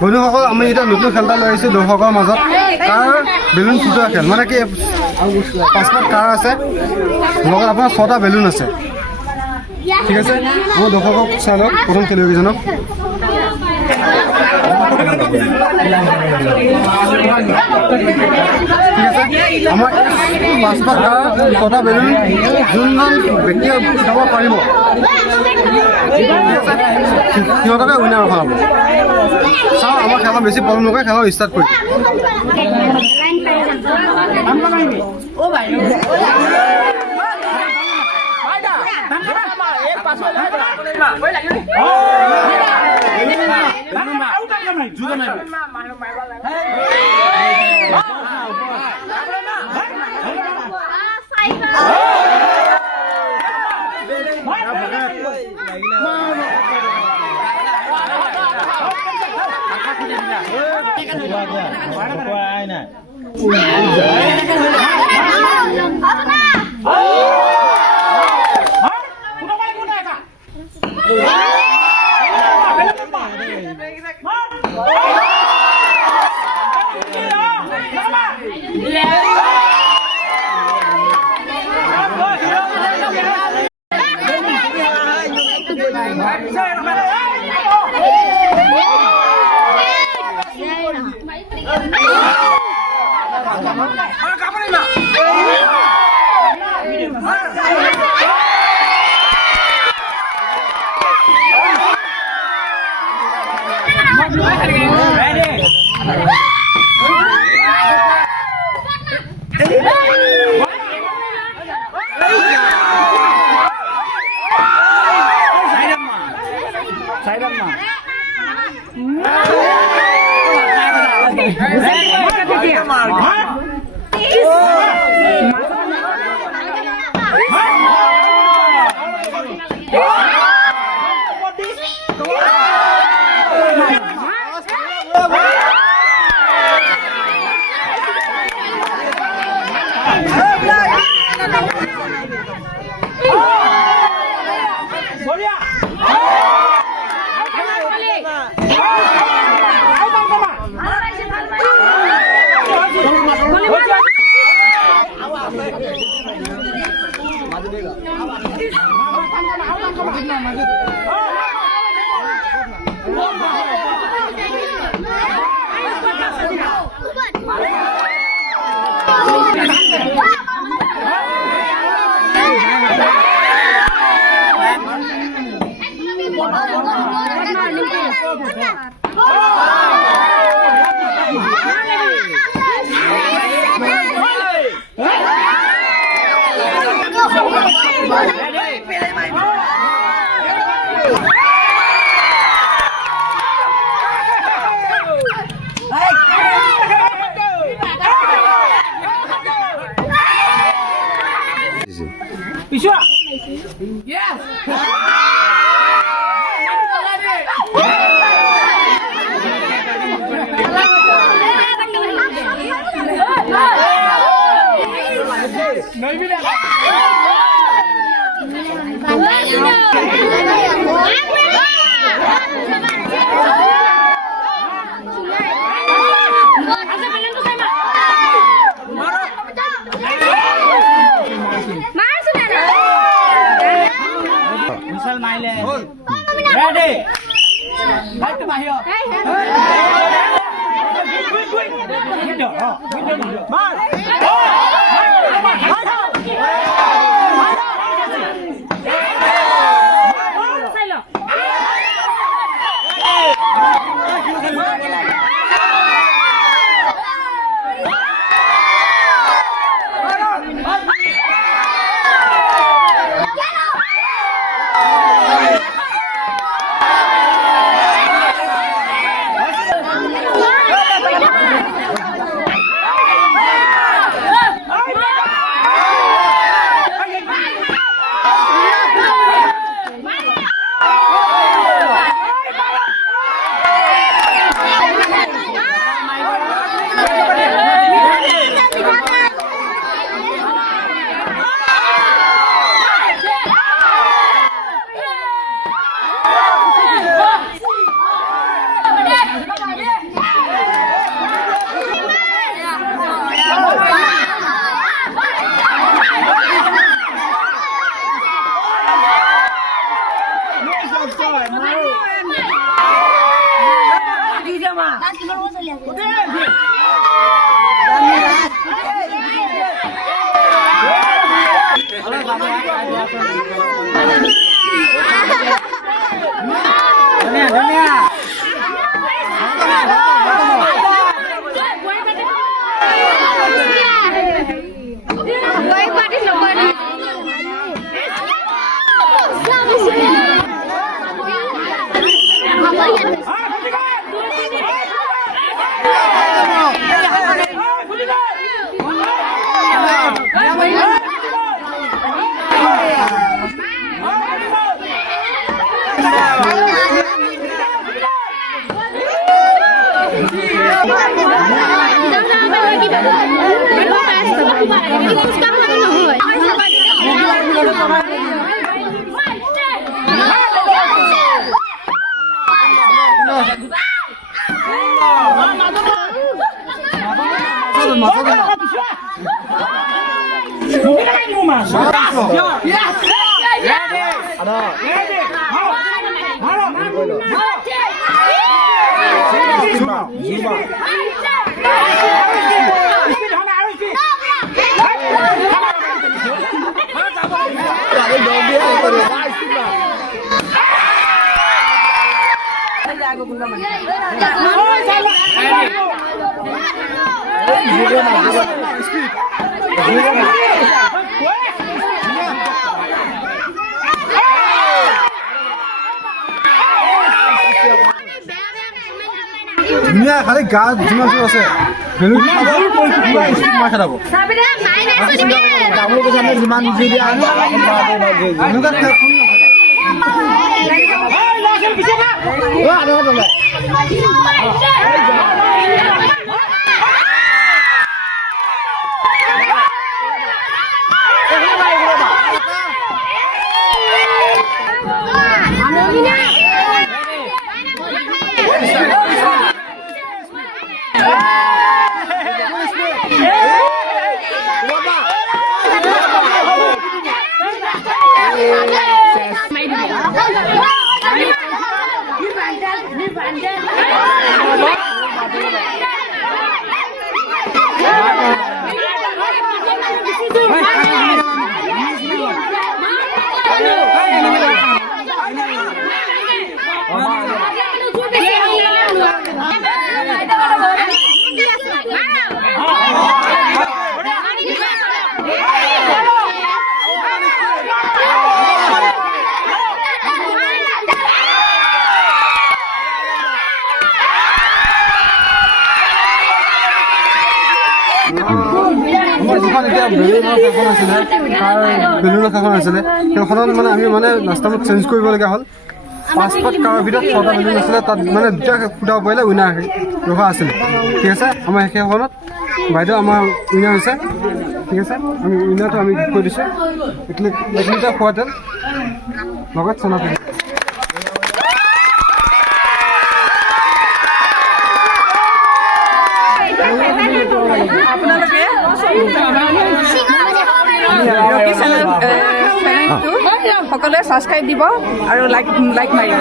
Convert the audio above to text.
বন্ধুসকল আমি এতিয়া নতুন খেল এটা লৈ আহিছোঁ দৰ্শকৰ মাজত কাৰ বেলুন ফুটোৱা খেল মানে কি 5টা কাৰ আছে লগত আপোনাৰ 6টা বেলুন আছে ঠিক আছে মই দৰ্শকক চাই লওক প্ৰথম খেলুৱৈজনক ঠিক আছে আমাৰ 5টা কাৰ 6টা বেলুন যোনজন ব্যক্তিয়ে ফুটাব পাৰিব সিহঁতকে উইনাৰ হ'ব চাওঁ আমাৰ খেলখন বেছি প্ৰব্লেম নকৰে খেলখন ষ্টাৰ্ট কৰি ধুনীয়া খালি গাত যিমান চব আছে বেলুন খেলাব যিমান বেলুনৰ কাষখন আছিলে সেইখনত মানে আমি মানে লাষ্টত চেঞ্জ কৰিবলগীয়া হ'ল 5 কাৰৰ ভিতৰত 6টা বেলুন আছিলে তাত মানে 2টা ফুটাব পাৰিলে উইনাৰ ৰখা আছিলে ঠিক আছে আমাৰ সেইখনত বাইদেউ আমাৰ উইনাৰ হৈছে ঠিক আছে আমি উইনাৰটো আমি কৈ দিছোঁ 1 লিটাৰ খোৱা তেল লগত চানা তেল সকলোৱে ছাবস্ক্ৰাইব দিব আৰু লাইক মাৰিব।